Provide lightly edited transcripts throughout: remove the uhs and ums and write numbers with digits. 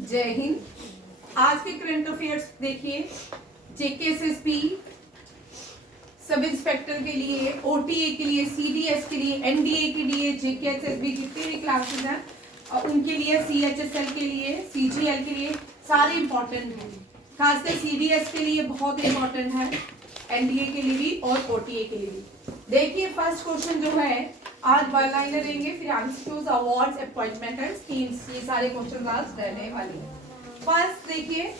जय हिंद। आज के करंट अफेयर्स देखिए। जेकेएसएसबी सब इंस्पेक्टर के लिए, ओटीए के लिए, सीडीएस के लिए, एनडीए के लिए, जेकेएसएसबी जितने भी क्लासेस हैं उनके लिए, सीएचएसएल के लिए, सीजीएल के लिए सारे इंपॉर्टेंट हैं। खासकर सीडीएस के लिए बहुत इंपॉर्टेंट है, एनडीए के लिए भी और ओटीए के लिए भी। देखिए फर्स्ट क्वेश्चन जो है, आज वन लाइनर रहेंगे, फिर MCQs, awards, appointment and schemes, ये सारे क्वेश्चन आज रहने वाले हैं। फर्स्ट देखिए,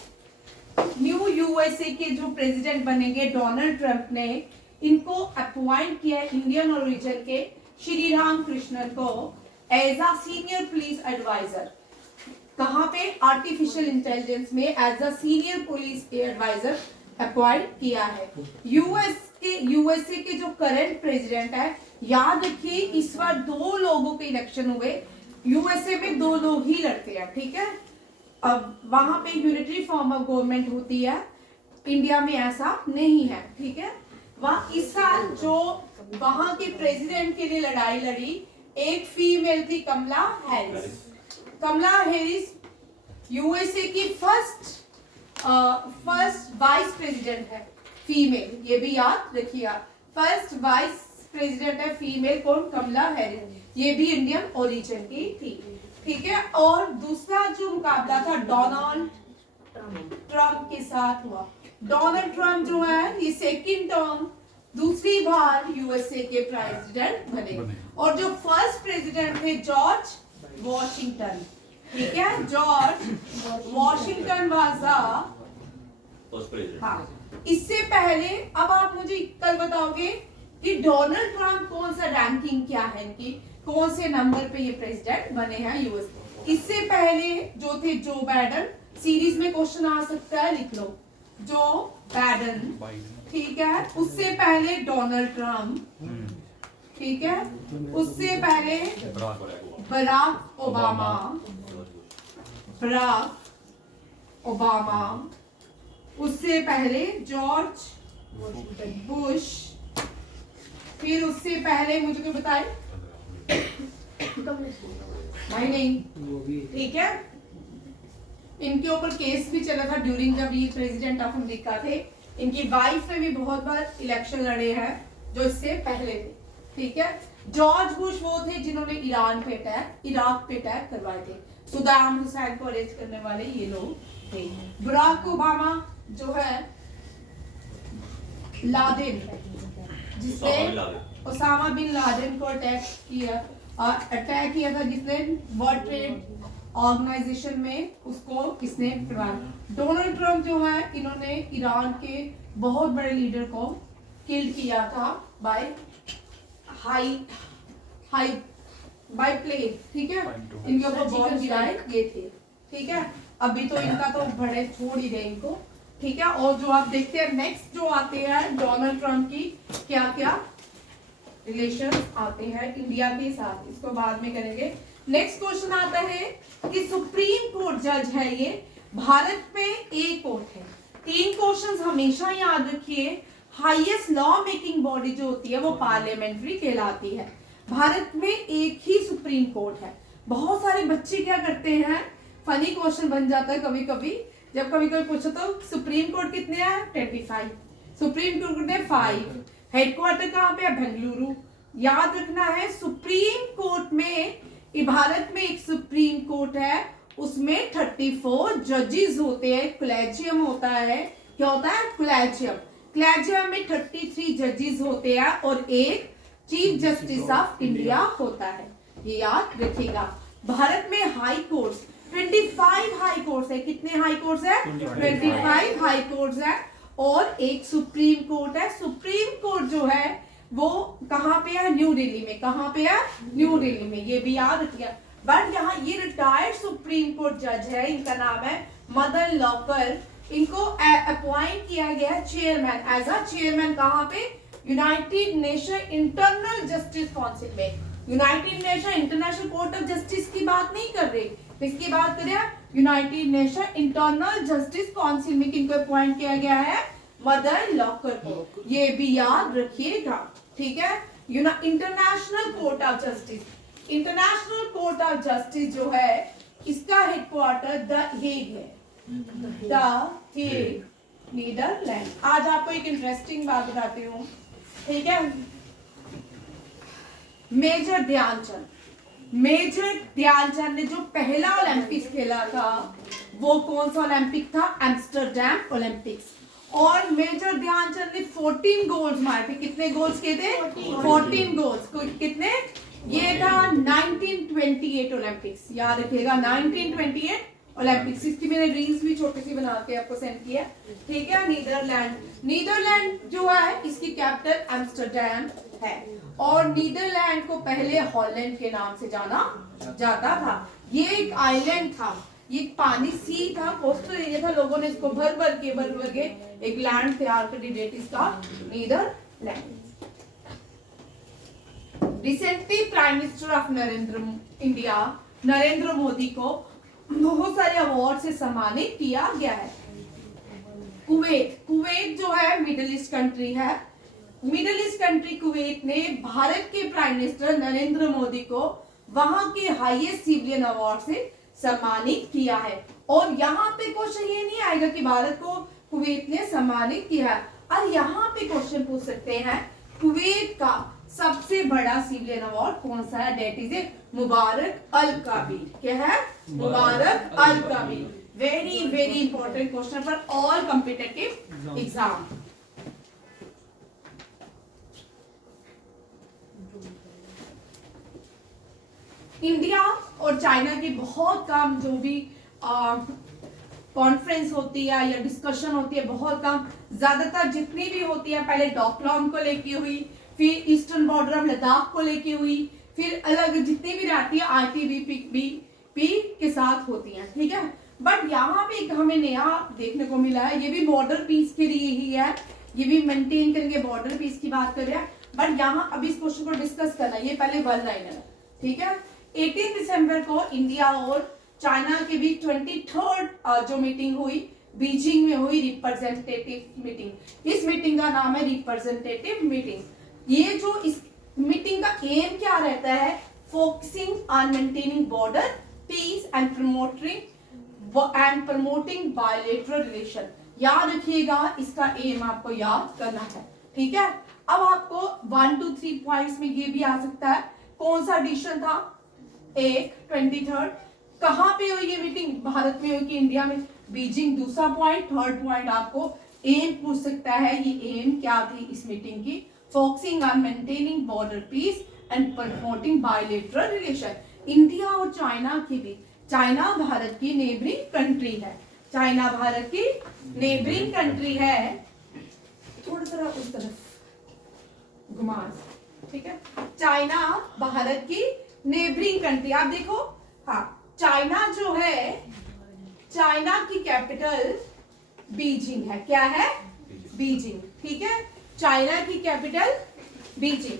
न्यू यूएसए के जो प्रेसिडेंट बनेंगे डोनाल्ड ट्रंप ने इनको अपॉइंट किया इंडियन ओरिजिन के श्री राम कृष्णन को as a senior police adviser. कहां पे? आर्टिफिशियल इंटेलिजेंस में as a senior police adviser appoint किया है। यूएसए के जो करंट प्रेसिडेंट है, याद रखिए इस बार दो लोगों के इलेक्शन हुए। यूएसए में दो लोग ही लड़ते हैं, ठीक है। अब वहां पे यूनिटरी फॉर्म ऑफ गवर्नमेंट होती है, इंडिया में ऐसा नहीं है, ठीक है। वहां इस साल जो वहां के प्रेसिडेंट के लिए लड़ाई लड़ी, एक फीमेल थी, कमला हैरिस। कमला हैरिस यूएसए की फर्स्ट वाइस प्रेसिडेंट है, फीमेल, ये भी याद रखिए। फर्स्ट वाइस प्रेसिडेंट है फीमेल, कौन? कमला हैरिस, ये भी इंडियन ओरिजिन की थी, ठीक है। और दूसरा जो मुकाबला था डोनाल्ड ट्रंप के साथ हुआ। डोनाल्ड ट्रंप जो है ये सेकंड टर्म दूसरी बार यूएसए के प्रेसिडेंट बने, और जो फर्स्ट प्रेसिडेंट थे जॉर्ज वॉशिंगटन, ठीक है। जॉर्ज वॉशिंगटन वाज हाँ। इससे पहले अब आप मुझे कल बताओगे कि डोनाल्ड ट्रंप कौन सा रैंकिंग क्या है इनकी, कौन से नंबर पे ये प्रेसिडेंट बने हैं यूएस। इससे पहले जो थे जो बाइडेन, सीरीज में क्वेश्चन आ सकता है, लिख लो जो बाइडेन, ठीक है। उससे पहले डोनाल्ड ट्रंप, ठीक है। उससे पहले बराक ओबामा, उससे पहले जॉर्ज बुश, फिर उससे पहले मुझे कोई बताए? नहीं, ठीक है। इनके ऊपर केस भी चला था ड्यूरिंग जब ये प्रेसिडेंट ऑफ अमेरिका थे। इनकी वाइफ ने भी बहुत बार इलेक्शन लड़े हैं जो इससे पहले थे, ठीक है। जॉर्ज बुश वो थे जिन्होंने इराक पे अटैक करवाए थे, सद्दाम हुसैन को अरेस्ट करने वाले ये लोग थे। बराक ओबामा जो है लादेन, जिसने ओसामा बिन लादेन को अटैक किया था, जिसने वर्ल्ड ट्रेड ऑर्गेनाइजेशन में उसको किसने करवाया। डोनाल्ड ट्रंप जो है इन्होंने ईरान के बहुत बड़े लीडर को किल किया था बाय प्लेन, ठीक है। इनके ऊपर बॉम्ब गिराए ये थे, ठीक है। अभी तो इनका तो बड़े छोड़ ही गए इनको, ठीक है। और जो आप देखते हैं नेक्स्ट जो आते हैं डोनाल्ड ट्रंप की क्या क्या रिलेशन आते हैं इंडिया के साथ, इसको बाद में करेंगे। नेक्स्ट क्वेश्चन आता है कि सुप्रीम कोर्ट जज है ये, भारत में एक कोर्ट है। तीन क्वेश्चंस हमेशा याद रखिए। हाईएस्ट लॉ मेकिंग बॉडी जो होती है वो पार्लियामेंट्री कहलाती है। भारत में एक ही सुप्रीम कोर्ट है। बहुत सारे बच्चे क्या करते हैं, फनी क्वेश्चन बन जाता है कभी कभी, जब कभी कभी पूछो तो सुप्रीम कोर्ट कितने हैं? 25। सुप्रीम कोर्ट कितने? 5। हेडक्वार्टर कहाँ पे है? बेंगलुरु। याद रखना है सुप्रीम कोर्ट में, भारत में एक सुप्रीम कोर्ट है, उसमें 34 जजेस होते हैं, कोलेजियम होता है। क्या होता है? कोलेजियम में 33 जजेस होते हैं और एक चीफ जस्टिस ऑफ इंडिया होता है, ये याद रखिएगा। भारत में हाई कोर्ट्स 25 हाई कोर्ट्स है। कितने हाई कोर्ट्स है? 25 हाई कोर्ट्स है और एक सुप्रीम कोर्ट है। सुप्रीम कोर्ट जो है वो कहाँ पे है? न्यू दिल्ली में। कहाँ पे है? न्यू दिल्ली में, ये भी याद रखिएगा। बट यहाँ ये रिटायर्ड सुप्रीम कोर्ट जज है, इनका नाम है मदन लॉकर। इनको अपॉइंट किया गया है चेयरमैन, एज अ चेयरमैन। कहाँ पे? United Nation internal justice council में। United Nation International Court of Justice की बात नहीं कर रहे, किसकी बात कर रहे हैं? United Nation internal justice council में किनको अपॉइंट किया गया है? मदन लॉकर को, ये भी याद रखिएगा, ठीक है। International Court of justice, international Court of justice जो है इसका हेडक्वार्टर द हेग है, द हेग, नीदरलैंड। आज आपको एक इंटरेस्टिंग बात बताती हूँ, ठीक है। मेजर ध्यानचंद ने जो पहला ओलंपिक्स खेला था वो कौन सा ओलंपिक था? Amsterdam Olympics. और मेजर ध्यानचंद ने 14 गोल्स मारे थे। कितने गोल्स किए थे? 14 गोल्स। कितने? ये था 1928 ओलंपिक्स, याद रखिएगा 1928 ओलंपिक्स। इसकी मैंने रील्स भी छोटी सी बना के आपको सेंड किया, ठीक है। नीदरलैंड जो है इसकी कैपिटल एम्स्टरडैम है। और नीदरलैंड को पहले हॉलैंड के नाम से जाना जाता था। ये एक आइलैंड था, ये पानी सी था, कोस्टल एरिया था। लोगों ने इसको भर भर के एक लैंड तैयार कर दी, डेट इसका Netherland. Recently prime minister of Narendra Modi को बहुत सारे अवार्ड से सम्मानित किया गया है। कुवैत जो है मिडिल ईस्ट कंट्री है। मिडिल ईस्ट कंट्री कुवैत ने भारत के प्राइम मिनिस्टर नरेंद्र मोदी को वहां के हाईएस्ट सिविलियन अवार्ड से सम्मानित किया है। और यहाँ पे क्वेश्चन ये नहीं आएगा कि भारत को कुवैत ने सम्मानित किया है। और यहाँ पे क्वेश्चन पूछ सकते हैं कुवैत का सबसे बड़ा सिविलियन अवार्ड कौन सा है? That is Mubarak Al Kabeer. क्या है? Mubarak Al Kabeer. Very very important question for all competitive exam. India और चाइना की बहुत काम जो भी कॉन्फ्रेंस होती है या डिस्कशन होती है, बहुत काम ज्यादातर जितनी भी होती है पहले डोकलाम को लेके हुई, फिर ईस्टर्न बॉर्डर ऑफ लद्दाख को लेके हुई, फिर अलग जितनी भी रहती है आईटीबीपी के साथ होती हैं, ठीक है। बट यहाँ पे एक हमें नया देखने को मिला है, ये भी बॉर्डर पीस के लिए ही है, ये भी मेंटेन करके बॉर्डर पीस की बात कर रहे हैं। बट यहाँ अभी इस क्वेश्चन को डिस्कस करना, ये पहले वन लाइनर है, ठीक है। 18 दिसंबर को इंडिया और चाइना के बीच 23rd जो मीटिंग हुई बीजिंग में हुई, रिप्रेजेंटेटिव मीटिंग। इस मीटिंग का नाम है रिप्रेजेंटेटिव मीटिंग। ये जो इस मीटिंग का एम क्या रहता है? Focusing on maintaining border peace and promoting bilateral relation. याद रखिएगा, इसका एम आपको याद करना है, ठीक है। अब आपको 1 to 3 पॉइंट्स में ये भी आ सकता है कौन सा एडिशन था? एक 23rd। कहां पे हुई ये मीटिंग? भारत में हुई कि इंडिया में? बीजिंग। दूसरा पॉइंट, थर्ड पॉइंट आपको एम पूछ सकता है, ये एम क्या थी इस मीटिंग की? Focusing on maintaining border peace and promoting bilateral relation. India और चाइना के बीच, चाइना भारत की नेबरिंग कंट्री है, चाइना भारत की नेबरिंग कंट्री है। थोड़ा सा उस तरफ घुमा, ठीक है। चाइना भारत की नेबरिंग कंट्री। आप देखो, हाँ, चाइना जो है, चाइना की कैपिटल बीजिंग है। क्या है? बीजिंग, ठीक है। चाइना की कैपिटल बीजिंग।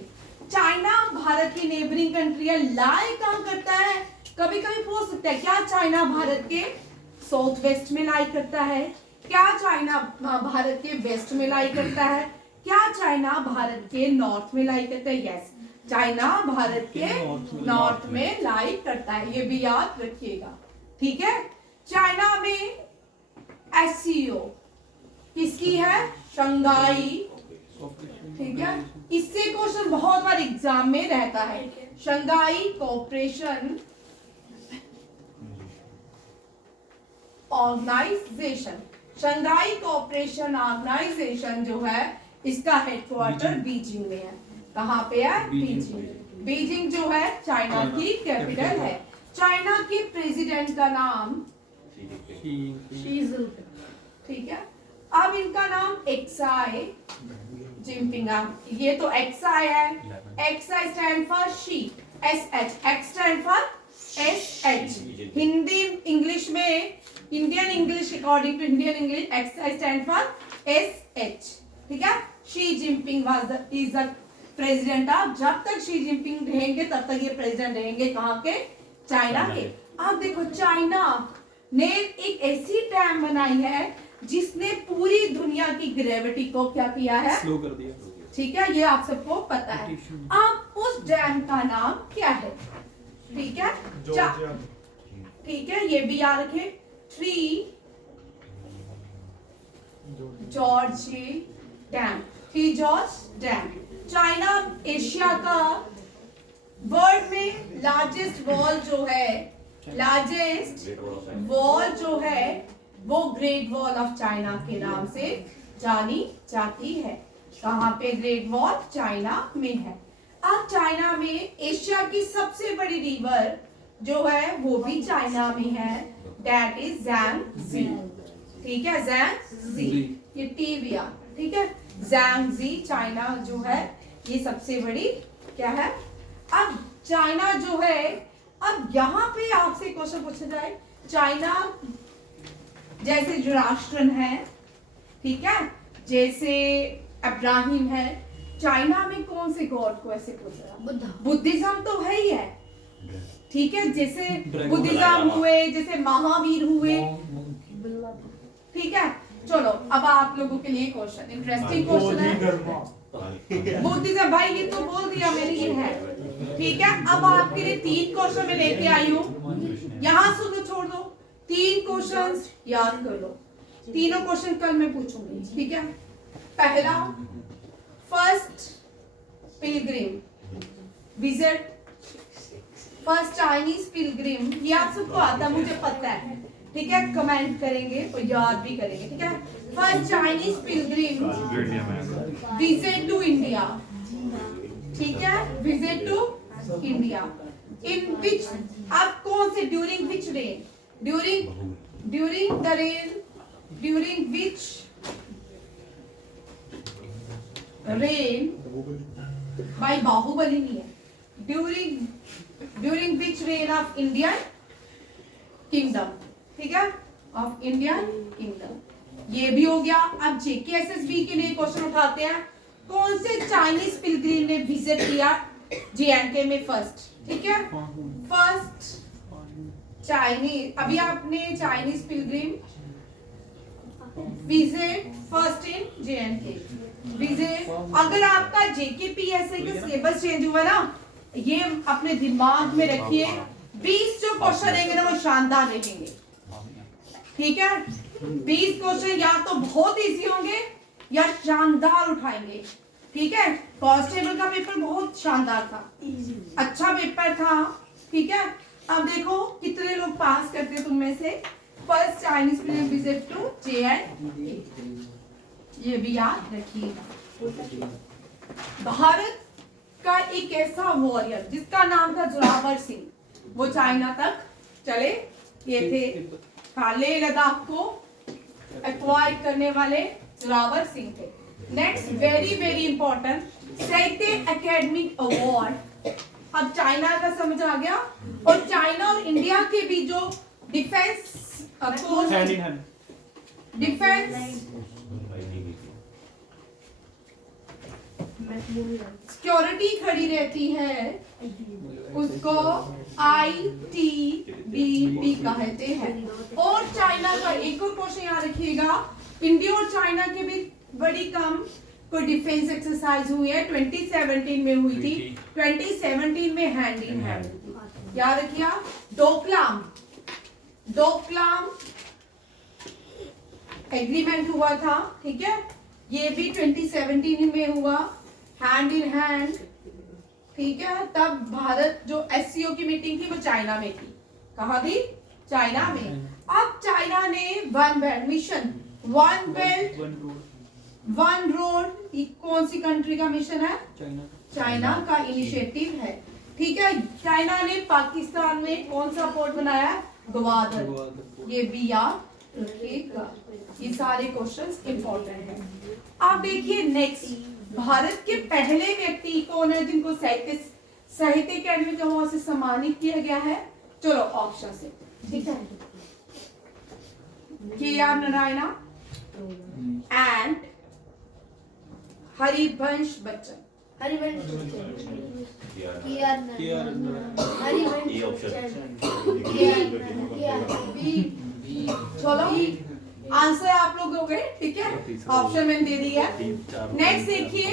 चाइना भारत की नेबरिंग कंट्री है, लाई काम करता है। कभी कभी पूछ सकता है क्या चाइना भारत के साउथ वेस्ट में लाई करता है? क्या चाइना भारत के वेस्ट में लाई करता है? क्या चाइना भारत के नॉर्थ में लाई करता है? यस, चाइना भारत के नॉर्थ में लाई करता है, ये भी याद रखिएगा, ठीक है। चाइना में एससीओ किसकी है? शंघाई, ठीक है। इससे क्वेश्चन बहुत बार एग्जाम में रहता है। Shanghai cooperation organisation. Shanghai cooperation organisation जो है इसका हेडक्वार्टर बीजिंग में है। कहां पे है? बीजिंग। बीजिंग जो है चाइना की कैपिटल है। चाइना के प्रेसिडेंट का नाम शी, ठीक है। अब इनका नाम एक्साई जिनपिंग। ये तो एक्साई है, X I stand for Xi, SH, X stand for SH। Hindi English में, Indian English according to Indian English, X I stand for SH, ठीक है। Xi Jinping is the president of. जब तक शी जिनपिंग रहेंगे तब तक ये प्रेसिडेंट रहेंगे। कहाँ के? चाइना के। आप देखो, चाइना ने एक ऐसी डैम बनाई है जिसने पूरी दुनिया की ग्रेविटी को क्या किया है? स्लो कर दिया, ठीक है। ये आप सबको पता है। अब उस डैम का नाम क्या है? ठीक है, ठीक है, ये भी याद रखें। 3 George dam, 3 George dam. China Asia का वर्ल्ड में लार्जेस्ट वॉल जो है, लार्जेस्ट वॉल जो है वो ग्रेट वॉल ऑफ चाइना के नाम से जानी जाती है। कहाँ पे? ग्रेट वॉल चाइना में है। अब चाइना में एशिया की सबसे बड़ी रिवर जो है वो भी चाइना में है, दैट इज ज़्यांगज़ी। ठीक है, ज़्यांगज़ी, ये टी भी आ, ठीक है। ज़्यांगज़ी चाइना जो है ये सबसे बड़ी क्या है। अब चाइना जो है, अब यहाँ पे आपसे क्वेश्चन पूछा जाए, चाइना जैसे जो राष्ट्र है, ठीक है, जैसे अब्राहिम है, चाइना में कौन से गॉड को ऐसे पूछा? बुद्धा। बुद्धिज्म तो है ही है, ठीक है, जैसे बुद्धिज्म हुए, जैसे महावीर हुए, ठीक है। चलो अब आप लोगों के लिए क्वेश्चन, इंटरेस्टिंग क्वेश्चन है। बुद्धिज्म, भाई ये तो बोल दिया मैंने, ये है, ठीक है। अब आपके लिए 3 क्वेश्चन मैं लेके आई हूँ, यहाँ सुनो, छोड़ दो, 3 क्वेश्चंस याद कर लो। तीनों क्वेश्चन कल मैं पूछूंगी, ठीक है। पहला, first Pilgrim visit, first Chinese Pilgrim, ये आप सबको आता, मुझे पता है, ठीक है, कमेंट करेंगे और याद भी करेंगे, ठीक है। First Chinese pilgrim visit to India, ठीक है, visit to India, in which, आप कौन से, during which reign, during the reign, during which reign, भाई बाहुबली नहीं है, during which reign of Indian kingdom, ठीक है, ऑफ इंडियन किंगडम, ये भी हो गया। अब जेकेएसएसबी के लिए क्वेश्चन उठाते हैं, कौन से चाइनीज पिलग्रिम ने विजिट किया जेएंडके में फर्स्ट, ठीक है, फर्स्ट चाइनीज, अभी आपने Chinese pilgrim visit first in J&K, visit, अगर आपका जेकेपीएससी का सिलेबस चेंज हुआ ना, ये अपने दिमाग में रखिए, 20 जो क्वेश्चन रहेंगे ना वो शानदार रहेंगे, ठीक है। 20 क्वेश्चन या तो बहुत इजी होंगे या शानदार उठाएंगे, ठीक है। कांस्टेबल का पेपर बहुत शानदार था, अच्छा पेपर था, ठीक है। अब देखो कितने लोग पास करते हैं तुम में से। First Chinese film visit to J and K, ये भी याद रखिएगा। भारत का एक ऐसा वॉरियर जिसका नाम था जोरावर सिंह, वो चाइना तक चले ये थे, लेह लद्दाख को एक्वायर करने वाले जोरावर सिंह थे। नेक्स्ट, वेरी वेरी इंपॉर्टेंट, साहित्य अकेडमी अवार्ड, अब चाइना का समझ आ गया, और चाइना और इंडिया के बीच जो डिफेंस सिक्योरिटी खड़ी रहती है, उसको ITBP कहते हैं। और चाइना का एक और क्वेश्चन याद रखिएगा, इंडिया और चाइना के बीच बड़ी कम कोई डिफेंस एक्सरसाइज हुई है, 2017 में हुई थी, 2017 में हैंड इन हैंड, याद रखिए। डोकलाम एग्रीमेंट हुआ था, ठीक है, ये भी 2017 में हुआ, हैंड इन हैंड, ठीक है। तब भारत जो SCO की मीटिंग थी वो चाइना में थी, कहाँ थी? चाइना में। अब चाइना ने one belt mission, one belt one road, कौन सी कंट्री का मिशन है? चाइना का इनिशिएटिव है, ठीक है। चाइना ने पाकिस्तान में कौन सा पोर्ट बनाया? ग्वादर, ये भी याद रखिएगा। ये सारे क्वेश्चंस इंपॉर्टेंट हैं। आप देखिए नेक्स्ट, भारत के पहले व्यक्ति कौन है जिनको साहित्य अकेडमी के अवार्ड से सम्मानित किया गया है? चलो ऑप्शन से, ठीक है। KR Narayana and Harivansh Bachchan. चलो आंसर आप लोग हो गए, ठीक है, ऑप्शन मैंने दे दिया है। नेक्स्ट देखिए,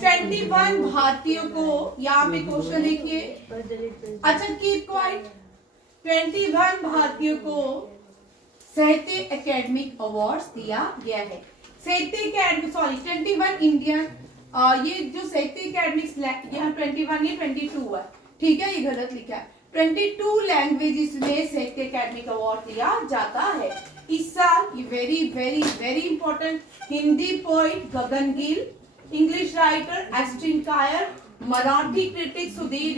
21 भारतीयों को, यहाँ पे क्वेश्चन देखिए, अच्छा कीप क्वाइट, 21 भारतीयों को साहित्य एकेडमिक अवार्ड्स दिया गया है। साहित्य एकेडमी 21 इंडियन, ये जो साहित्य एकेडमिक्स यहाँ 21 नहीं 22 है, ठीक है, ये गलत लिखा है। 22 लैंग्वेजेस में साहित्य एकेडमिक अवार्ड दिया जाता है इस साल। ये very very very important. Hindi poet Gagan Gill, English writer Easterine Kire, Marathi critic Sudhir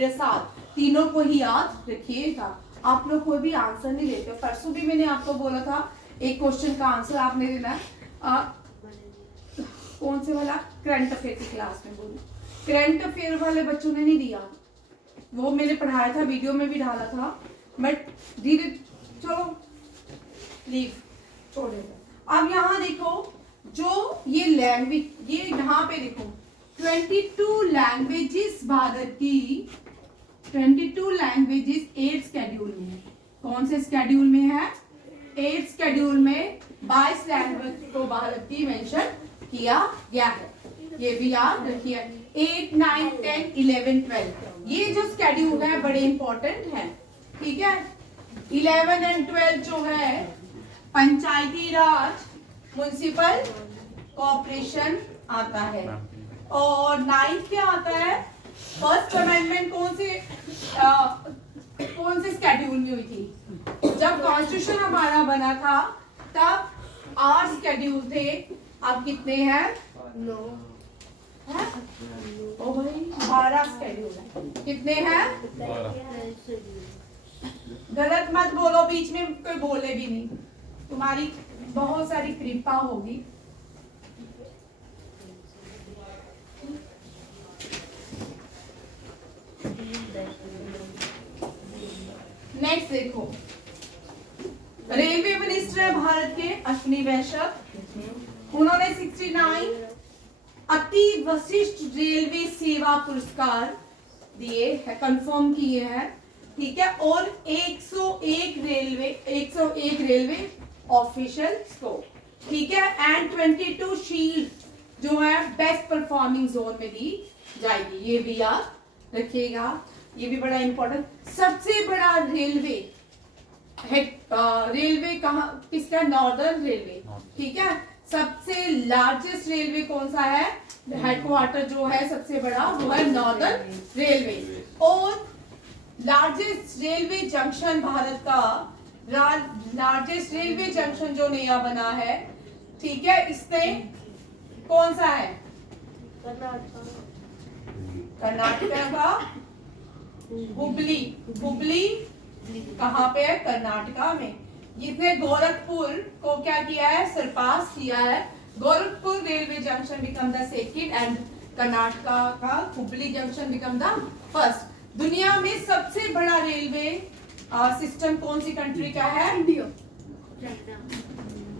रसाल, तीनों को ही याद रखिएगा। आप लोग कोई भी आंसर नहीं देते। परसों भी मैंने आपको बोला था एक क्वेश्चन का आंसर आपने देना है। कौन से वाला? करंट अफेयर की क्लास में बोली। करंट अफेयर वाले बच्चों ने नहीं दिया, वो मैंने पढ़ाया था, वीडियो में भी डाला था, बट धीरे चलो लीव छोड़ देता। अब यहाँ देखो जो ये लैंग्वेज, ये यहाँ पे देखो 22 लैंग्वेजेस भारत की, 22 लैंग्वेजेस 8 शेड्यूल में है। कौन से शेड्यूल में है? 8 शेड्यूल में 22 लैंग्वेज को भारत की मेंशन किया गया है। ये भी याद रखिए। 8, 9, 10, 11, 12 ये जो शेड्यूल है बड़े इंपॉर्टेंट है, ठीक है। 11 एंड 12 जो है पंचायती राज म्युनिसिपल कॉर्पोरेशन आता है, और 9 क्या आता है? फर्स्ट अमेंडमेंट कौन से शेड्यूल में हुई थी? जब कॉन्स्टिट्यूशन हमारा बना था तब 8 शेड्यूल थे, अब कितने हैं? 9 है? ओ भाई 12 शेड्यूल है। कितने हैं? 12। गलत मत बोलो, बीच में कोई बोले भी नहीं, तुम्हारी बहुत सारी कृपा होगी। नेक्स्ट देखो, रेलवे मिनिस्टर है भारत के अश्विनी वैष्णव। उन्होंने 69 अति वशिष्ठ रेलवे सेवा पुरस्कार दिए है, कंफर्म किए हैं, ठीक है। और 101 रेलवे ऑफिशियल्स को, ठीक है। एंड 22 शील्ड जो है बेस्ट परफॉर्मिंग जोन में दी जाएगी, ये भी याद रखिएगा, ये भी बड़ा इंपॉर्टेंट। सबसे बड़ा रेलवे रेलवे कहाँ किसका? नॉर्दर्न रेलवे, ठीक है। सबसे लार्जेस्ट रेलवे कौन सा है? हेडक्वार्टर जो है सबसे बड़ा वो है नॉर्दर्न रेलवे। और लार्जेस्ट रेलवे जंक्शन भारत का, लार्जेस्ट रेलवे जंक्शन जो नया बना है, ठीक है, इसने कौन सा है? कर्नाटक का हुबली। हुबली कहाँ पे है? कर्नाटका में। जिसने गोरखपुर को क्या किया है? सरपास किया है। Gorakhpur railway junction become the second and Karnataka का Hubli junction become the first. दुनिया में सबसे बड़ा रेलवे सिस्टम कौन सी कंट्री का है? इंडिया,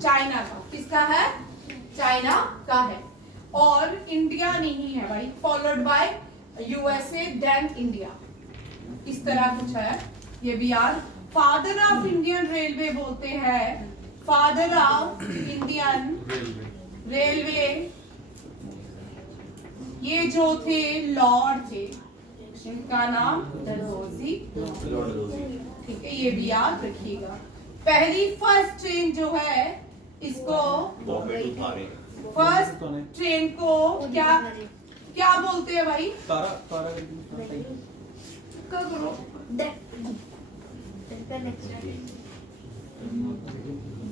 चाइना का। किसका है? चाइना का है। और इंडिया नहीं है भाई, followed by USA then India, इस तरह कुछ है, ये भी याद। फादर ऑफ इंडियन रेलवे बोलते हैं, फादर ऑफ इंडियन रेलवे ये जो थे लॉर्ड थे, इनका नाम डलहौजी, ठीक है, ये भी याद रखिएगा। पहली फर्स्ट ट्रेन जो है इसको, फर्स्ट ट्रेन को क्या क्या बोलते हैं भाई?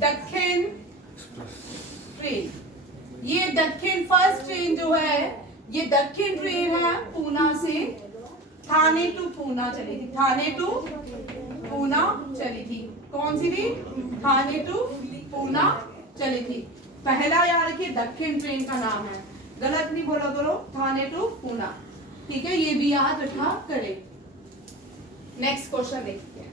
दक्षिण ट्रेन। ये दक्षिण फर्स्ट ट्रेन जो है ये दक्षिण ट्रेन है, पूना से थाने टू पूना चली थी, थाने टू पूना चली थी। कौन सी थी? थाने टू पूना चली थी। पहला याद रखिए दक्षिण ट्रेन का नाम है, गलत नहीं बोला करो, थाने टू पूना, ठीक है, ये भी याद रखा करें। नेक्स्ट क्वेश्चन देखते हैं।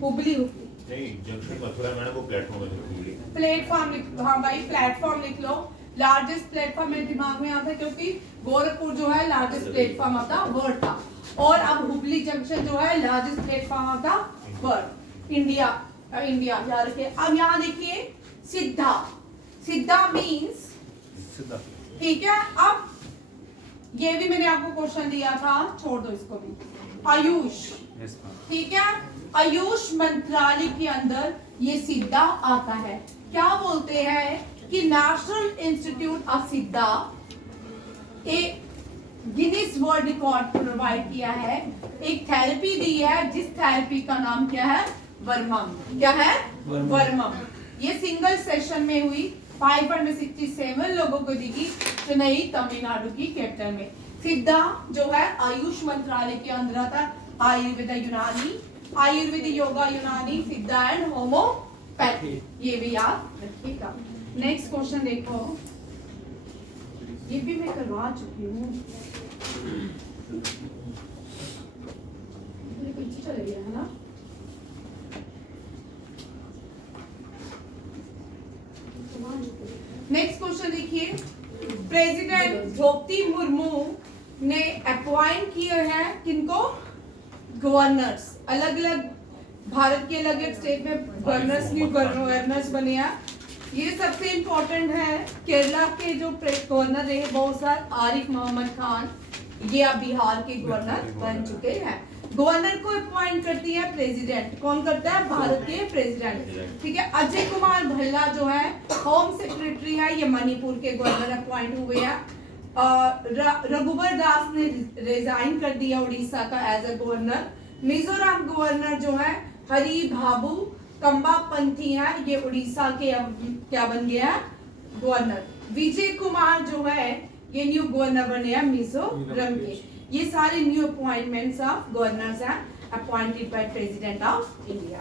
हुबली नहीं, जंक्शन मथुरा मैडम वो प्लेटफॉर्म है। प्लेटफॉर्म लिख, हाँ भाई प्लेटफॉर्म लिख लो। लार्जेस्ट प्लेटफॉर्म मेरे दिमाग में आता है क्योंकि गोरखपुर जो है largest platform of the world था, और अब हुबली जंक्शन जो है largest platform of the world, India याद रखिए। अब यहाँ देखिए सिद्धा, सिद्धा मीन्स, ठीक है। अब ये भी मैंने आपको क्वेश्चन दिया था, छोड़ दो इसको भी। आयुष, ठीक है, आयुष मंत्रालय के अंदर ये सिद्धा आता है। क्या बोलते हैं कि नेशनल इंस्टीट्यूट ऑफ सिद्धा एक गिनीज वर्ल्ड रिकॉर्ड प्रोवाइड किया है, एक थेरेपी दी है जिस थेरेपी का नाम क्या है, वर्मम। क्या है, वर्मम। ये सिंगल सेशन में हुई, 567 लोगों को दी गई, चेन्नई तमिलनाडु की कैपिटल में। सिद्धा जो है आयुष मंत्रालय के अंदर आता है। आयुर्वेद यूनानी, आयुर्वेद योगा यूनानी, सिद्धा एंड होम्योपैथी, ये भी याद रखिएगा। नेक्स्ट क्वेश्चन देखो, ये भी मैं करवा चुकी हूँ, पीछे चले गया है ना। नेक्स्ट क्वेश्चन देखिए, प्रेसिडेंट द्रौपदी मुर्मू ने अपॉइंट किए हैं किनको, गवर्नर्स। अलग अलग भारत के अलग अलग स्टेट में गवर्नर्स, न्यू गवर्नर्स बने हैं। ये सबसे इम्पोर्टेंट है, केरला के जो गवर्नर रहे बहुत सारे, आरिफ मोहम्मद खान, ये अब बिहार के गवर्नर बन चुके हैं। गवर्नर को अपॉइंट करती है प्रेसिडेंट। कौन करता है, भारत के प्रेसिडेंट, ठीक है। अजय कुमार भल्ला जो है होम सेक्रेटरी है, ये मणिपुर के गवर्नर अपॉइंट हुए हैं। रघुबर दास ने रिजाइन कर दिया उड़ीसा का as a governor. Mizoram governor जो है हरि भाबू कंबापंथी है, ये उड़ीसा के क्या बन गया, गवर्नर। विजय कुमार जो है ये न्यू गवर्नर बने हैं मिजोरम के। ये सारे न्यू अपॉइंटमेंट्स ऑफ गवर्नर्स हैं appointed by president of India.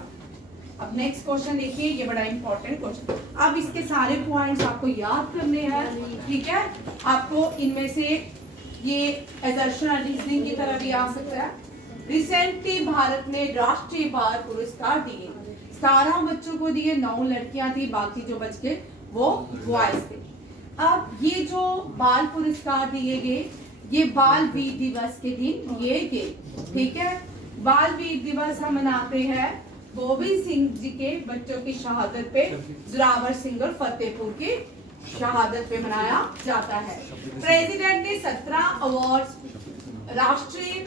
अब नेक्स्ट क्वेश्चन देखिए, ये बड़ा इंपॉर्टेंट क्वेश्चन। अब इसके सारे पॉइंट्स आपको याद करने हैं, ठीक है। आपको इनमें से ये एजर्शन रीजनिंग की तरह भी आ सकता है। रिसेंटली भारत ने राष्ट्रीय बाल पुरस्कार दिए, 17 बच्चों को दिए, 9 लड़कियां थी, बाकी जो बच गए वो बॉयज थे। अब ये जो बाल पुरस्कार दिए गए, ये बाल वीर दिवस के दिन दिए गए, ठीक है। बाल वीर दिवस हम मनाते हैं गोविंद सिंह जी के बच्चों की शहादत पे, जोरावर सिंह और फतेहपुर की शहादत पे मनाया जाता है। प्रेसिडेंट ने 17 अवार्ड्स, राष्ट्रीय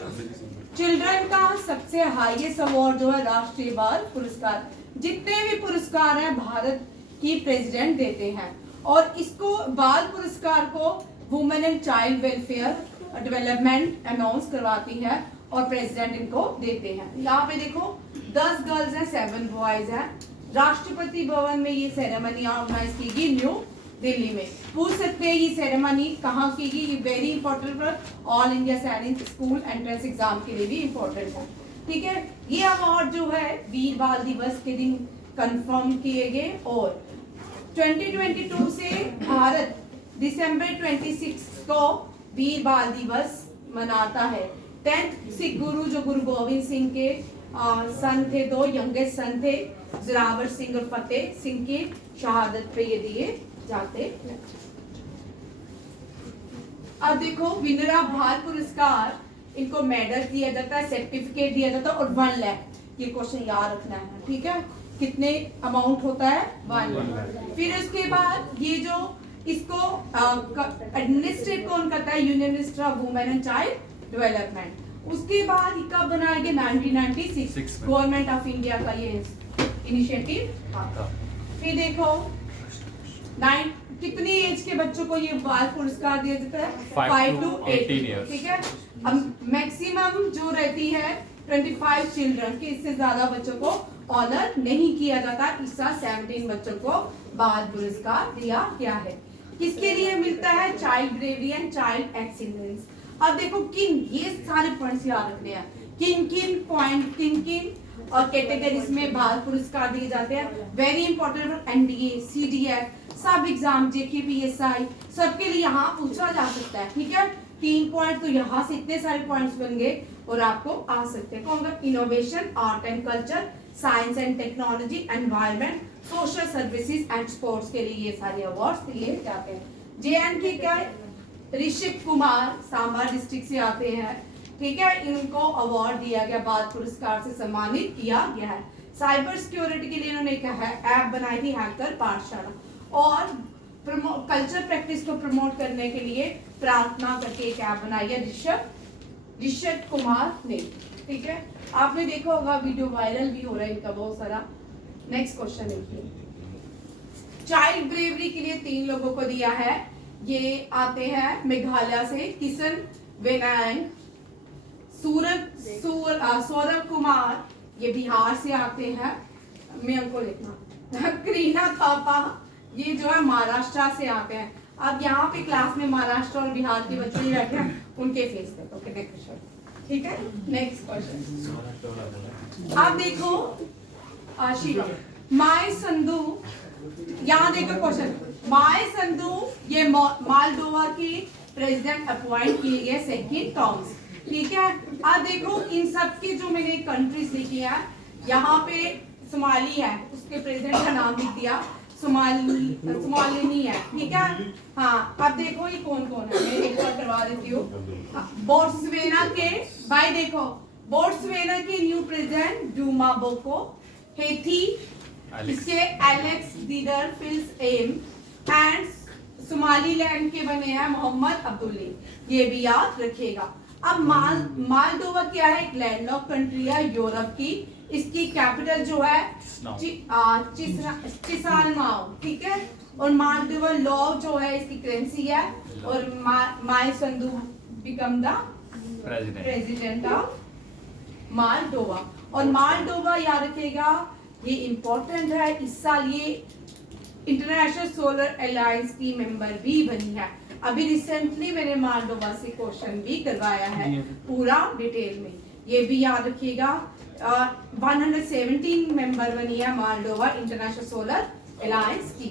चिल्ड्रन का सबसे हाईएस्ट अवार्ड जो है राष्ट्रीय बाल पुरस्कार, जितने भी पुरस्कार हैं भारत की प्रेसिडेंट देते हैं। और इसको बाल पुरस्कार को women and child welfare development announce करवाती है और प्रेसिडेंट इनको देते हैं। यहाँ पे देखो 10 गर्ल्स हैं, 7 बॉयज हैं। राष्ट्रपति भवन में ये सेरेमनी ऑर्गेनाइज की गई न्यू दिल्ली में। पूछ सकते हैं ये सेरेमनी कहाँ की गई, ये very important for all India सैनिक स्कूल एंट्रेंस एग्जाम के लिए भी इंपॉर्टेंट है, ठीक है। ये अवार्ड जो है वीर बाल दिवस के दिन कंफर्म किए गए और 2022 से भारत दिसंबर 26 को वीर बाल दिवस मनाता है। 10th सिख गुरु जो गुरु गोविंद सिंह के सन थे, 2 यंगेस्ट सन थे, जोरावर सिंह और फतेह सिंह की शहादत पे ये दिए जाते हैं। अब देखो विनर ऑफ बाल पुरस्कार, इनको मेडल दिया जाता है, सर्टिफिकेट दिया जाता है और 1 लाख। ये क्वेश्चन याद रखना है, ठीक है। कितने अमाउंट होता है, 1 लाख। फिर उसके बाद ये जो इसको एडमिनिस्ट्रेट कौन करता है, union minister of women and child development. उसके बाद इसका बनाया गया 1996 गवर्नमेंट ऑफ इंडिया का ये इनिशिएटिव आता। फिर देखो कितनी एज के बच्चों को ये बाल पुरस्कार दिया जाता है, 5 to 18 ईयर्स, ठीक है। अब मैक्सिमम जो रहती है 25 चिल्ड्रन के, इससे ज्यादा बच्चों को ऑनर नहीं किया जाता। इस साल 17 बच्चों को बाल पुरस्कार दिया गया है। किसके लिए मिलता है, child bravery and child excellence. अब देखो किन, ये सारे पॉइंट्स याद रखने हैं, किन किन पॉइंट, किन किन और कैटेगरीज में बाल पुरस्कार दिए जाते हैं। Very important for NDA, CDF, सब एग्जाम, जेकेपीएसआई, सबके लिए यहाँ पूछा जा सकता है, ठीक है। 3 पॉइंट तो यहाँ से इतने सारे पॉइंट्स बन गए और आपको आ सकते हैं। कौन सा, innovation, art and culture, science and technology, environment, social services and sports के लिए ये सारे अवार्ड्स दिए जाते हैं। जेएनके क्या है, ऋषिक कुमार सांबा डिस्ट्रिक्ट से आते हैं, ठीक है। इनको अवार्ड दिया गया, बाल पुरस्कार से सम्मानित किया गया है। साइबर सिक्योरिटी के लिए इन्होंने क्या है ऐप बनाई थी, हैकर पाठशाला। और कल्चर प्रैक्टिस को प्रमोट करने के लिए प्रार्थना करके एक ऐप बनाई है ऋषभ कुमार ने, ठीक है। आपने देखा होगा, वीडियो वायरल भी हो रहा है इनका बहुत सारा। नेक्स्ट क्वेश्चन देखिए, चाइल्ड ब्रेवरी के लिए 3 लोगों को दिया है। ये आते हैं मेघालय से, किशन वेनांग, सौरभ कुमार, ये बिहार से आते हैं, मैं उनको लिखना करीना थापा, ये जो है महाराष्ट्र से आते हैं। अब यहाँ पे क्लास में महाराष्ट्र और बिहार के बच्चे ही बैठे हैं, उनके फेस पे ओके नेक्स्ट क्वेश्चन, ठीक है। नेक्स्ट क्वेश्चन आप देखो, शिवा माय संधू, यहाँ देखो क्वेश्चन, माय संधू ये मालदोवा की प्रेसिडेंट अपॉइंट किए गए सेकंड टर्म्स, ठीक है। अब देखो इन सब की जो मैंने कंट्रीज लिखी है, यहाँ पे सोमाली है, उसके प्रेसिडेंट का नाम लिख दिया, सोमालिनी है, ठीक है। हाँ अब देखो ये कौन कौन है, मैं एक बार करवा देती हूँ। बोट्सवाना के भाई देखो, बोट्सवाना के न्यू प्रेसिडेंट डूमा बोको, हेथी इसके एलेक्स दीदर फिल्स एम, एंड सोमालीलैंड के बने हैं मोहम्मद अब्दुल्ले, ये भी याद रखिएगा। अब मालदोवा क्या है, एक लैंडलॉक कंट्री है यूरोप की, इसकी कैपिटल जो है चिसालमाओ, ठीक है। और मालदोवा लॉ जो है इसकी करेंसी है, और my Sandhu become the president of Moldova. और मालदोवा याद रखिएगा, ये इंपॉर्टेंट है, इस साल ये इंटरनेशनल सोलर अलायंस की मेंबर भी बनी है। अभी रिसेंटली मैंने मालदोवा से क्वेश्चन भी करवाया है पूरा डिटेल में, ये भी याद रखिएगा। 117 मेंबर बनी है मालदोवा इंटरनेशनल सोलर अलायंस की।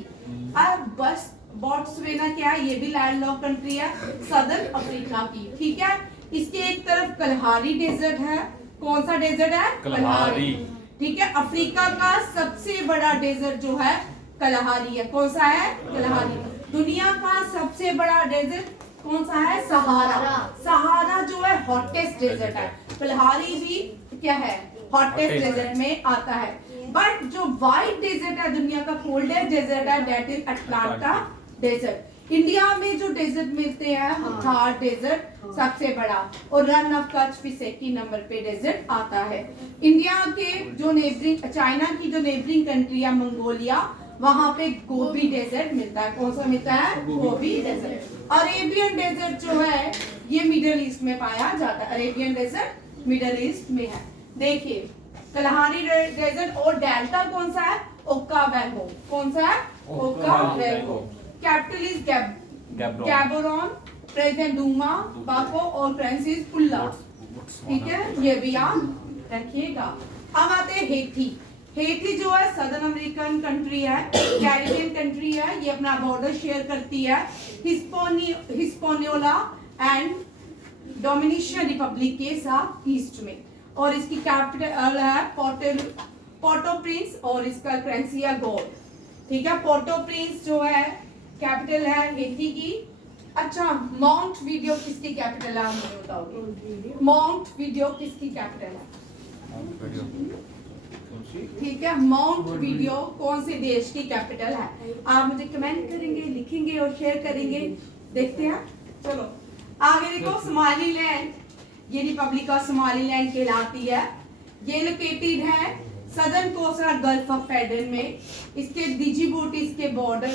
अब बस बोट्सवाना क्या है, ये भी लैंडलॉक कंट्री है, सदर्न अफ्रीका की, ठीक है। इसके एक तरफ कलहारी डेजर्ट है, कौन सा डेजर्ट है, कलहारी, ठीक है। अफ्रीका का सबसे बड़ा डेजर्ट जो है कलहारी है, कौन सा है, कलहारी। दुनिया का सबसे बड़ा डेजर्ट कौन सा है, सहारा। सहारा जो है हॉटेस्ट डेजर्ट है, कलहारी भी क्या है, हॉटेस्ट डेजर्ट में आता है। बट जो व्हाइट डेजर्ट है, दुनिया का कोल्डेस्ट डेजर्ट है, that is Atlanta desert. India में जो डेजर्ट मिलते हैं, थार डेजर्ट सबसे बड़ा, और रन ऑफ कच्छ भी सेकंड नंबर पे डेजर्ट आता है। इंडिया के जो नेबरिंग, चाइना की जो नेबरिंग कंट्री है मंगोलिया, वहां पे गोबी डेजर्ट मिलता है, कौन सा मिलता है, गोबी डेजर्ट। अरेबियन डेजर्ट जो है ये मिडिल ईस्ट में पाया जाता है, अरेबियन डेजर्ट मिडिल ईस्ट में है। देखिए कलहारी डेजर्ट, और डेल्टा कौन सा है, ओकावागो, कौन सा है, ओकावागो। Capital is Gaborone, president Duma बाको और फ्रांसिस पुल्ला, ठीक है, ये भी याद रखिएगा। अब आते हैं हेथी। हेथी जो है सदर्न अमेरिकन कंट्री है, कैरिबियन कंट्री है, ये अपना बॉर्डर शेयर करती है हिस्पानियोला एंड डोमिनिशियन रिपब्लिक के साथ ईस्ट में, और इसकी कैपिटल है पोर्टो प्रिंस, और इसका करेंसी है गोल्ड, ठीक है। पोर्टो प्रिंस जो है कैपिटल है हेथी की। अच्छा, माउंट वीडियो किसकी कैपिटल है, मुझे बताओगे, माउंट वीडियो किसकी कैपिटल है, ठीक है। माउंट वीडियो कौन से देश की कैपिटल है, आप मुझे कमेंट करेंगे, लिखेंगे और शेयर करेंगे, देखते हैं। चलो आगे देखो, सोमालीलैंड, ये रिपब्लिक ऑफ सोमालीलैंड कहलाती है, ये लोकेटेड है southern coast of Gulf of Aden में, इसके डिजिबूटी इसके border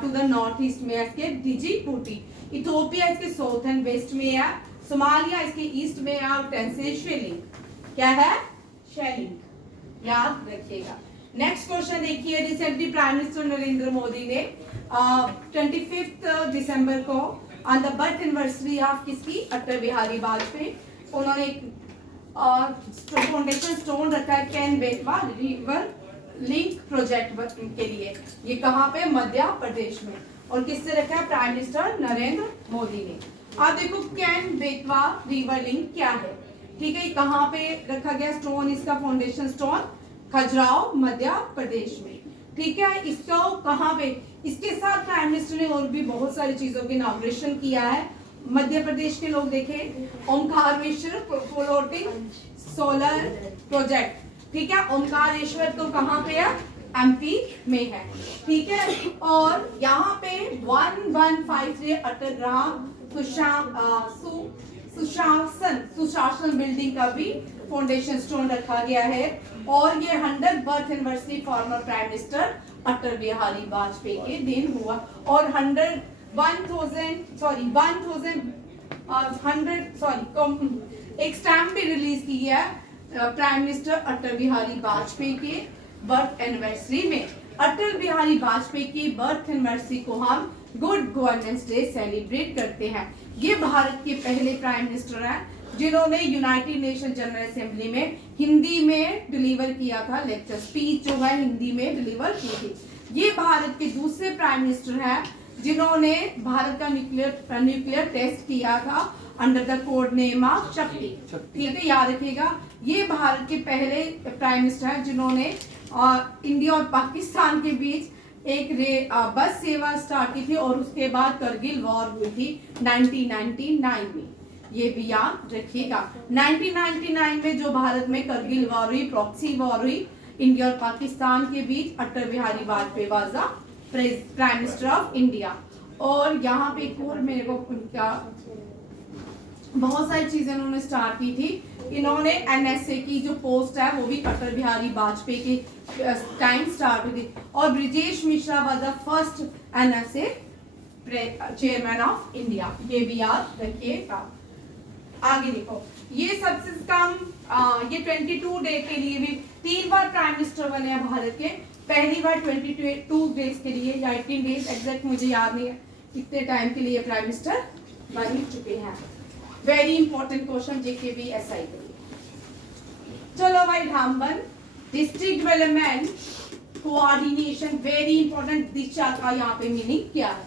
to the north east में है, इसके डिजिबूटी। इथियोपिया इसके साउथ एंड वेस्ट में है, सोमालिया इसके ईस्ट में है, और टेंसिल शेलिंग क्या है, शेलिंग, याद रखिएगा। नेक्स्ट क्वेश्चन देखिए, recently prime minister Narendra Modi ने 25 दिसंबर को on the birth anniversary of किसकी, अटल बिहारी वाजपेयी, उन्होंने एक फाउंडेशन स्टोन रखा है can Betwa river link project के लिए, ये कहाँ पे, मध्य प्रदेश में, और किससे रखा है, प्राइम मिनिस्टर नरेंद्र मोदी ने। आप देखो कैन बेतवा रिवर लिंक क्या है, ठीक है, कहाँ पे रखा गया स्टोन, इसका फाउंडेशन स्टोन खजुराहो मध्य प्रदेश में, ठीक है। इसका कहाँ पे, इसके साथ प्राइम मिनिस्टर ने और भी बहुत सारी चीजों के इनॉग्रेशन किया है। मध्य प्रदेश के लोग देखें, ओमकारेश्वर फ्लोटिंग सोलर प्रोजेक्ट, ठीक है। ओमकारेश्वर तो कहाँ पे है, एमपी में है, ठीक है। और यहाँ पे 1153 अटल ग्राम सुशासन बिल्डिंग का भी फाउंडेशन स्टोन रखा गया है। और ये 100 birth anniversary former prime minister Atal Bihari Vajpayee के दिन हुआ। और 100 एक स्टैम्प भी रिलीज की है प्राइम मिनिस्टर अटल बिहारी वाजपेयी के बर्थ एनिवर्सरी में। अटल बिहारी वाजपेयी की बर्थ एनिवर्सरी को हम गुड गवर्नेंस डे सेलिब्रेट करते हैं। ये भारत के पहले प्राइम मिनिस्टर हैं जिन्होंने यूनाइटेड नेशन जनरल असेंबली में हिंदी में डिलीवर किया था लेक्चर स्पीच, जो है हिंदी में डिलीवर की थी। ये भारत के दूसरे प्राइम मिनिस्टर हैं जिन्होंने भारत का न्यूक्लियर टेस्ट किया था under the code name of शक्ति, ठीक है, याद रखिएगा। ये भारत के पहले प्राइम मिनिस्टर हैं जिन्होंने इंडिया और पाकिस्तान के बीच एक बस सेवा स्टार्ट की थी और उसके बाद करगिल वॉर हुई थी 1999 में, ये भी याद रखिएगा। 1999 में जो भारत में करगिल वॉर हुई, प्रॉक्सी वॉर हुई इंडिया और पाकिस्तान के बीच, Atal Bihari Vajpayee was the prime minister of India. और यहाँ पे एक और मेरे को उनका बहुत सारी चीजें उन्होंने स्टार्ट की थी। इन्होंने एनएसए की जो पोस्ट है वो भी अटल बिहारी वाजपेयी के टाइम स्टार्ट हुई थी। और Brijesh Mishra was the first NSA chairman of India, ये भी याद रखिएगा। आगे देखो, ये सबसे कम ये 22 डे के लिए भी 3 बार प्राइम मिनिस्टर बने हैं भारत के। पहली बार 22 डेज के लिए या 18 डेज एग्जैक्ट मुझे याद नहीं है कितने टाइम के लिए प्राइम मिनिस्टर बन चुके हैं। वेरी इंपॉर्टेंट क्वेश्चन जेके भी एसआई के लिए। चलो भाई Ramban, district development coordination, very important. Disha का यहाँ पे मीनिंग क्या है?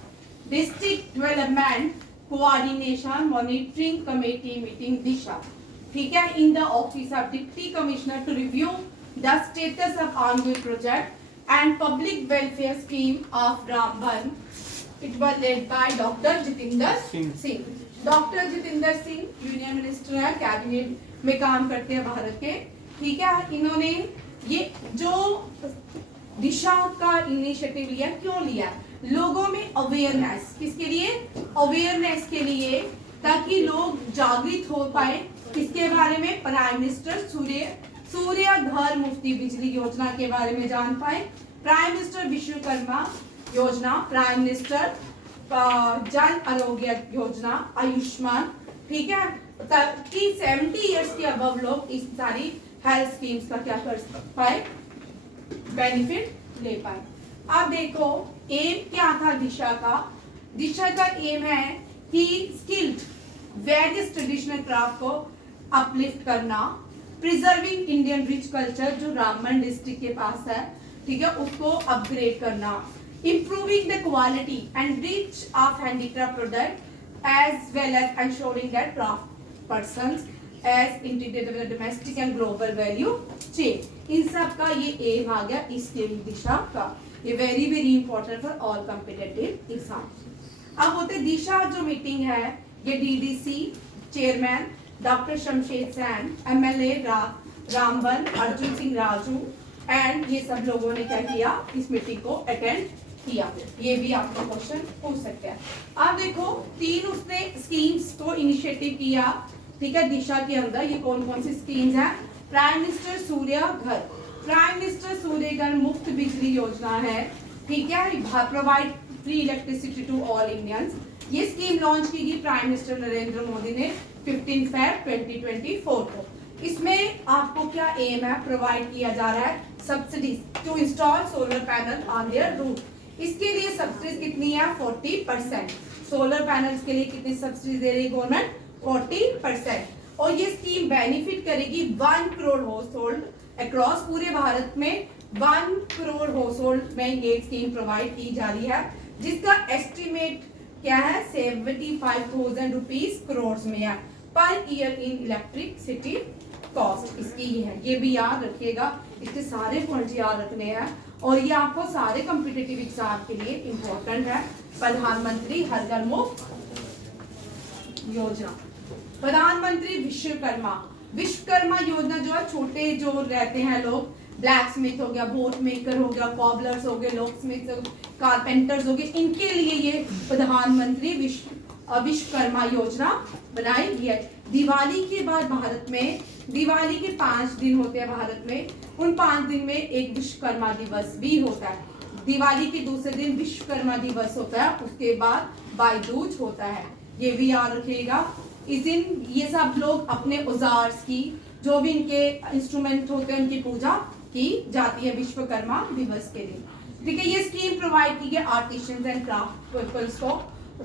District development coordination monitoring committee meeting Disha, ठीक है, in the office of deputy commissioner to review the status of ongoing project and public welfare scheme of Ramban. It was led by doctor Jitendra Singh. Doctor Jitendra Singh union minister है, cabinet में काम करते हैं भारत के, ठीक है। इन्होंने ये जो दिशा का इनिशिएटिव लिया, क्यों लिया? लोगों में अवेयरनेस, किसके लिए? अवेयरनेस के लिए, ताकि लोग जागृत हो पाए किसके बारे में? प्राइम मिनिस्टर सूर्य घर मुफ्ती बिजली योजना के बारे में जान पाए, प्राइम मिनिस्टर विश्वकर्मा योजना, प्राइम मिनिस्टर जन आरोग्य योजना, आयुष्मान, ठीक है, ताकि 70 इयर्स के अबव लोग इस सारी हेल्थ स्कीम्स का क्या कर पाए, बेनिफिट ले पाए। अब देखो एम क्या था दिशा का? दिशा का एम है कि स्किल्ड वेरियस ट्रेडिशनल क्राफ्ट को अपलिफ्ट करना, प्रिजर्विंग इंडियन रिच कल्चर जो रामबन डिस्ट्रिक्ट के पास है, ठीक है, उसको अपग्रेड करना, improving the quality and reach of handicraft product as well as ensuring that craft persons as integrated with the domestic and global value chain। इन सब का ये एम आ गया इस दिशा का। ये very very important for all competitive exam. अब होते दिशा जो मीटिंग है, ये DDC chairman doctor Shamshed Sain, MLA Ramban Arjun Singh Raju and ये सब लोगों ने क्या किया, इस मीटिंग को अटेंड किया। ये भी आपको क्वेश्चन पूछ सकते हैं। अब देखो 3 उसने स्कीम्स को इनिशिएटिव किया, ठीक है, दिशा के अंदर। ये कौन कौन सी स्कीम्स हैं? प्राइम मिनिस्टर सूर्य घर, प्राइम मिनिस्टर सूर्य घर मुफ्त बिजली योजना है, ठीक है, provide free electricity to all Indians. ये स्कीम लॉन्च की गई प्राइम मिनिस्टर नरेंद्र मोदी ने 15 फरवरी 2024 को। इसमें आपको क्या एम है? प्रोवाइड किया जा रहा है subsidies to install solar panel on their roof. इसके लिए सब्सिडी कितनी है? 40%। सोलर पैनल्स के लिए कितनी सब्सिडी दे रही है गवर्नमेंट? 40%। और ये स्कीम बेनिफिट करेगी 1 करोड़ हाउस होल्ड अक्रॉस पूरे भारत में। 1 करोड़ हाउस होल्ड में ये स्कीम प्रोवाइड की जा रही है, जिसका एस्टिमेट क्या है? 75,000 रुपीज करोड़ में है per year in electricity cost इसकी ही है। ये भी याद रखिएगा, इसके सारे पॉइंट्स याद रखने हैं और ये आपको सारे कॉम्पिटिटिव एग्जाम के लिए इंपॉर्टेंट है। प्रधानमंत्री हर घर मुफ्त योजना, प्रधानमंत्री विश्वकर्मा योजना जो है, छोटे जो रहते हैं लोग ब्लैक स्मिथ हो गया, बोट मेकर हो गया, कॉबलर्स हो गए, लॉक स्मिथ, कारपेंटर्स हो गए, इनके लिए ये प्रधानमंत्री विश्वकर्मा योजना बनाई गई है। दिवाली के बाद भारत में, दिवाली के 5 दिन होते हैं भारत में, उन 5 दिन में एक विश्वकर्मा दिवस भी होता है। दिवाली के दूसरे दिन विश्वकर्मा दिवस होता है, उसके बाद भाई दूज होता है, ये भी याद रखिएगा। इस दिन ये सब लोग अपने औजार्स की, जो भी इनके इंस्ट्रूमेंट होते हैं, उनकी पूजा की जाती है विश्वकर्मा दिवस के दिन। ठीक है, ये स्कीम प्रोवाइड की है आर्टिशियंस एंड क्राफ्ट पीपल्स को,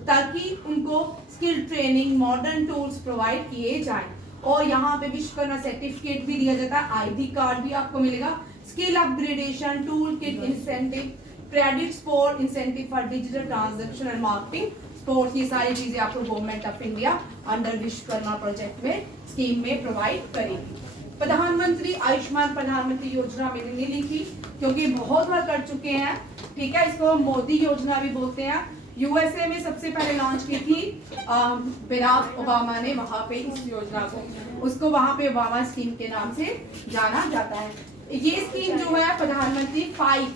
ताकि उनको skill training, modern tools provide किए जाएं। और यहाँ पे विश्वकर्मा सर्टिफिकेट भी दिया जाता है, आईडी कार्ड भी आपको मिलेगा, skill upgradation, tool kit incentive, credit sport incentive for digital transaction and marketing sports, ये सारी चीजें आपको government of India under Vishwakarma project में स्कीम में प्रोवाइड करेगी। प्रधानमंत्री आयुष्मान प्रधानमंत्री योजना मैंने नहीं लिखी क्योंकि बहुत बार कर चुके हैं। ठीक है, इसको मोदी योजना भी बोलते हैं। यूएसए में सबसे पहले लॉन्च की थी बराक ओबामा ने, वहां पे इस योजना को, उसको वहां पे ओबामा स्कीम के नाम से जाना जाता है। ये स्कीम जो है प्रधानमंत्री 5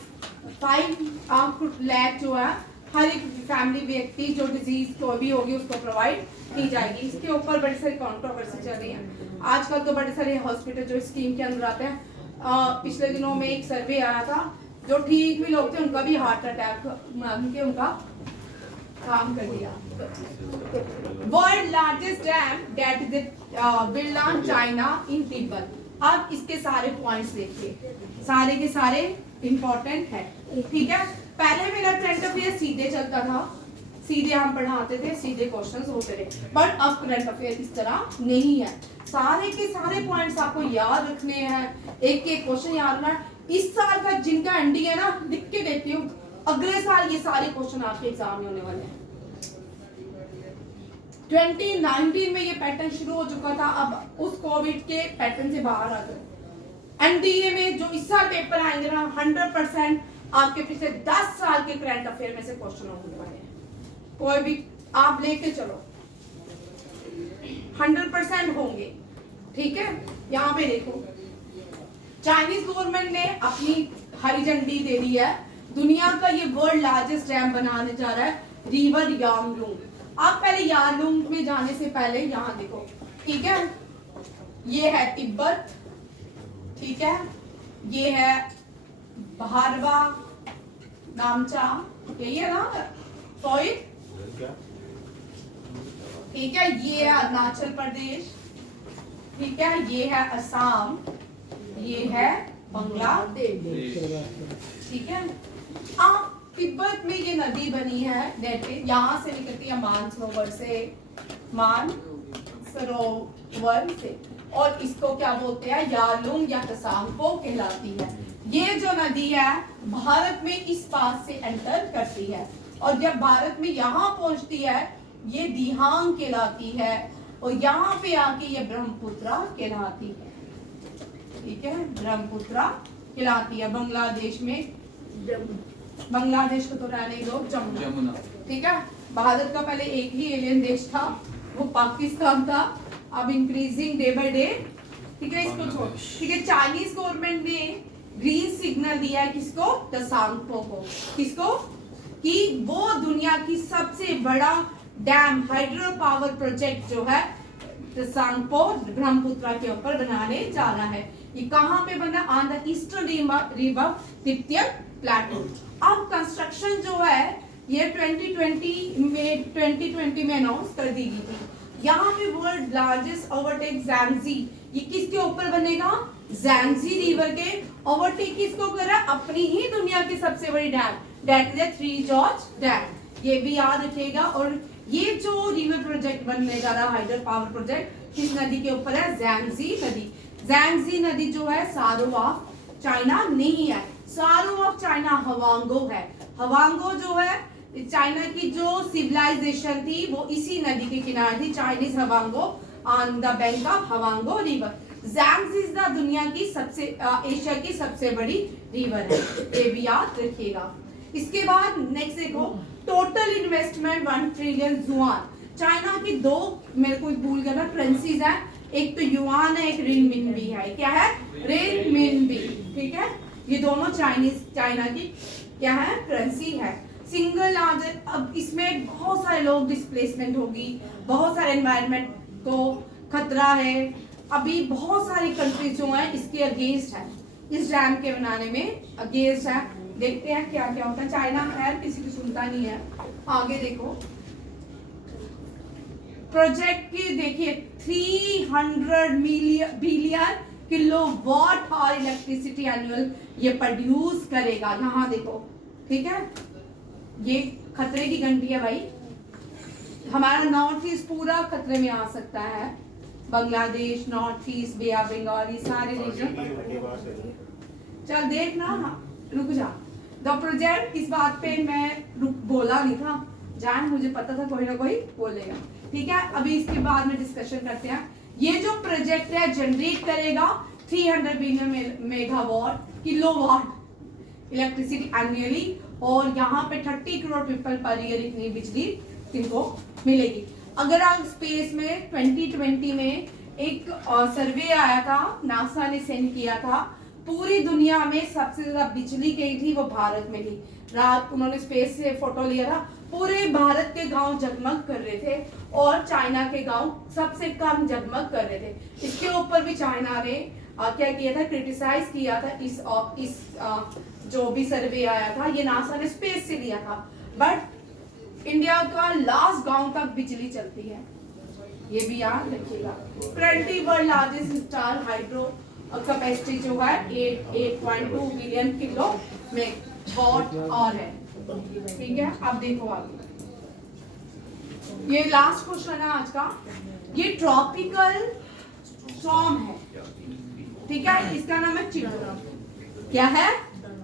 लाख जो है हर एक फैमिली व्यक्ति जो डिजीज कोई भी होगी उसको प्रोवाइड की जाएगी। इसके ऊपर बड़ी सारी कंट्रोवर्सी चल रही है आजकल, तो बड़े सारे हॉस्पिटल जो स्कीम के अंदर आते हैं। पिछले दिनों में एक सर्वे आया था, जो ठीक भी लोग थे उनका भी हार्ट अटैक के उनका काम कर दिया। World largest dam that is Birla China in Tibet. अब इसके सारे पॉइंट्स देखिए, सारे के सारे इंपॉर्टेंट है। ठीक है, पहले मेरा करंट अफेयर सीधे चलता था, सीधे हम पढ़ाते थे, सीधे क्वेश्चंस होते थे, पर अब करंट अफेयर इस तरह नहीं है। सारे के सारे पॉइंट्स आपको याद रखने हैं, एक एक क्वेश्चन याद रखना है। इस साल का जिनका एंडी है ना, लिख के देती हूँ, अगले साल ये सारे क्वेश्चन आपके एग्जाम में होने वाले हैं। 2019 में ये पैटर्न शुरू हो चुका था, अब उस कोविड के पैटर्न से बाहर आ गए। एनडीए में जो इस साल पेपर आएंगे ना, 100% आपके पिछले 10 साल के करंट अफेयर में से क्वेश्चन होने वाले हैं। कोई भी आप लेके चलो, 100% होंगे। ठीक है, यहाँ पे देखो, चाइनीज गवर्नमेंट ने अपनी हरी झंडी दे दी है, दुनिया का ये वर्ल्ड लार्जेस्ट डैम बनाने जा रहा है, रिवर यांगलुंग। आप पहले यारलुंग में जाने से पहले यहाँ देखो, ठीक है, ये है तिब्बत, ठीक है, ये है भारवा नामचा, यही है ना सॉइल, ठीक है, ये है अरुणाचल प्रदेश, ठीक है, ये है असम, ये है बांग्लादेश। ठीक है, अब तिब्बत में ये नदी बनी है, यहाँ से निकलती है मानसरोवर से, और इसको क्या बोलते हैं, यारलुंग या तसांगपो कहलाती है। ये जो नदी है भारत में इस पास से एंटर करती है, और जब भारत में यहाँ पहुंचती है ये दिहांग कहलाती है, और यहाँ पे आके ये ब्रह्मपुत्रा कहलाती है। ठीक है, ब्रह्मपुत्रा कहलाती है। बांग्लादेश में, बांग्लादेश को तो रहने दो, जमुना। ठीक है, भारत का पहले एक ही एलियन देश था, वो पाकिस्तान था, अब इंक्रीजिंग डे बाय डे। ठीक है, इसको छोड़। ठीक है, चाइनीज गवर्नमेंट ने ग्रीन सिग्नल दिया है किसको, तसांगपो को, किसको, कि वो दुनिया की सबसे बड़ा डैम हाइड्रो पावर प्रोजेक्ट जो है तसांगपो ब्रह्मपुत्रा के ऊपर बनाने जा रहा है। ये कहाँ पे बना, on the eastern river Tibet plateau. अब कंस्ट्रक्शन जो है ये 2020 में अनाउंस कर दी गई थी। यहाँ पे वर्ल्ड लार्जेस्ट ओवरटेक ज़ैंगजी, ये किसके ऊपर बनेगा, ज़ैंगजी रिवर के ओवरटेक किसको कर रहा है, अपनी ही दुनिया की सबसे बड़ी dam, that is three George dam. ये भी याद रखिएगा। और ये जो रिवर प्रोजेक्ट बनने जा रहा है, हाइड्रो पावर प्रोजेक्ट, किस नदी के ऊपर है, ज़ैंगजी नदी। ज़ैंगजी नदी जो है सारो ऑफ चाइना नहीं है, सारो ऑफ चाइना हवांगो है। हवांगो जो है चाइना की जो सिविलाइजेशन थी वो इसी नदी के किनारे थी, Chinese Huangho on the bank of Huangho river. Yangtze दुनिया की सबसे एशिया की सबसे बड़ी रिवर है, ये भी याद रखिएगा। इसके बाद नेक्स्ट देखो, total investment 1 trillion yuan. China की दो, मेरे को भूल गया था, करेंसीज है, एक तो युआन है, एक रिनमिनबी है। क्या है, रिनमिनबी। ठीक है, ये दोनों चाइना की क्या है, करेंसी है। सिंगल अब इसमें बहुत सारे लोग डिस्प्लेसमेंट होगी, बहुत सारे एनवायरनमेंट को खतरा है। अभी बहुत सारी कंट्रीज जो है इसके अगेंस्ट है, इस डैम के बनाने में अगेंस्ट है। देखते हैं क्या क्या होता है। चाइना है किसी की सुनता नहीं है। आगे देखो प्रोजेक्ट की, देखिए 300 बिलियन किलोवाट और इलेक्ट्रिसिटी एनुअल ये प्रोड्यूस करेगा। यहाँ देखो, ठीक है, ये खतरे की घंटी है भाई। हमारा नॉर्थ ईस्ट पूरा खतरे में आ सकता है, Bangladesh, north east, bay of Bengal, ये सारे रीजन। चल देखना, रुक जा। द प्रोजेक्ट, इस बात पे मैं बोला नहीं था, जान मुझे पता था कोई ना कोई बोलेगा, ठीक है। अभी इसके बाद में डिस्कशन करते हैं। ये जो प्रोजेक्ट है जनरेट करेगा 300 billion megawatt kilowatt electricity annually, और यहाँ पे 30 करोड़ पीपल पर ईयर इतनी बिजली इनको मिलेगी। अगर आप स्पेस में 2020 में एक सर्वे आया था, नासा ने सेंड किया था, पूरी दुनिया में सबसे ज्यादा बिजली गई थी वो भारत में थी। रात उन्होंने स्पेस से फोटो लिया था, पूरे भारत के गांव जगमग कर रहे थे और चाइना के गांव सबसे कम जगमग कर रहे थे। इसके ऊपर भी चाइना ने क्या किया था, क्रिटिसाइज किया था इस जो भी सर्वे आया था, ये नासा ने स्पेस से लिया था। बट इंडिया का लास्ट गांव तक बिजली चलती है, ये भी याद रखिएगा। 20 world largest install hydro capacity जो है 8.2 बिलियन किलो मेगावाट और है, ठीक है। अब देखो आगे, ये लास्ट क्वेश्चन है आज का। ये ट्रॉपिकल स्टॉर्म है, ठीक है, इसका नाम है चिटू। क्या है,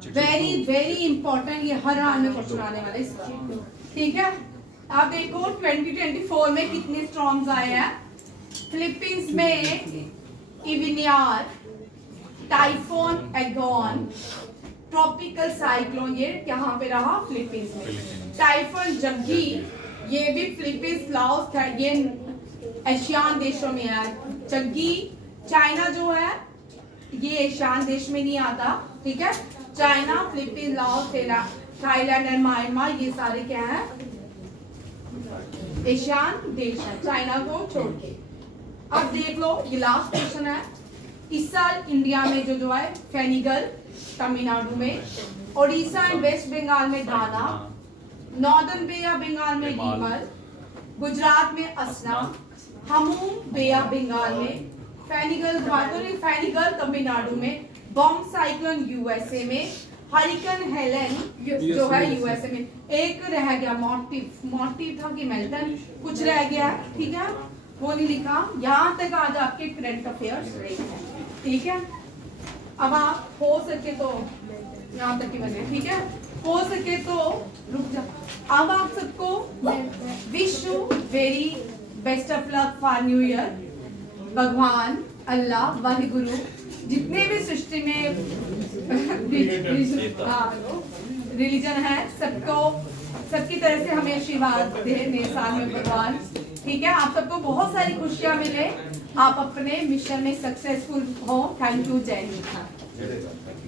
वेरी वेरी इंपॉर्टेंट, ये हर हाल में क्वेश्चन आने वाला है इसका, ठीक है। अब देखो 2024 में कितने स्टॉर्म्स आए हैं। फिलीपींस में इविनियार, टाइफोन एगॉन, ट्रॉपिकल साइक्लोन, ये यहाँ पे रहा फिलीपींस में। टाइफोन जग्गी, ये भी फिलीपींस, लाओस, ये एशियान देशों में है। जग्गी चाइना जो है ये एशियान देश में नहीं आता, ठीक है। China, Philippines, Laos, Thailand and Myanmar, ये सारे क्या है, एशियान देश है, चाइना को छोड़ के। अब देख लो, ये लास्ट क्वेश्चन है। इस साल इंडिया में जो है फेनिगल, तमिलनाडु में, ओडिशा एंड वेस्ट बंगाल में दाना, नॉर्दर्न बे ऑफ बंगाल में रीमल, गुजरात में असना, हमूम बे ऑफ बंगाल में, फेनिगल तमिलनाडु में, बॉम्ब साइक्लोन यूएसए में, हरिकेन हेलेन जो है यूएसए में। एक रह गया मोटिव था कि मेल्टन, कुछ रह गया, ठीक है, वो नहीं लिखा। यहाँ तक आज आपके करंट अफेयर्स रहे हैं, ठीक है। अब आप हो सके तो यहाँ तक ही बने, ठीक है, हो सके तो रुक जा। अब आप सबको wish you very best of luck for new year. भगवान अल्लाह वाहिगुरु जितने भी सृष्टि में रिलीजन है, सबको सबकी तरह से हमें आशीर्वाद दे नए साल में भगवान, ठीक है। आप सबको बहुत सारी खुशियां मिले, आप अपने मिशन में सक्सेसफुल हो। थैंक यू, जय हिंद।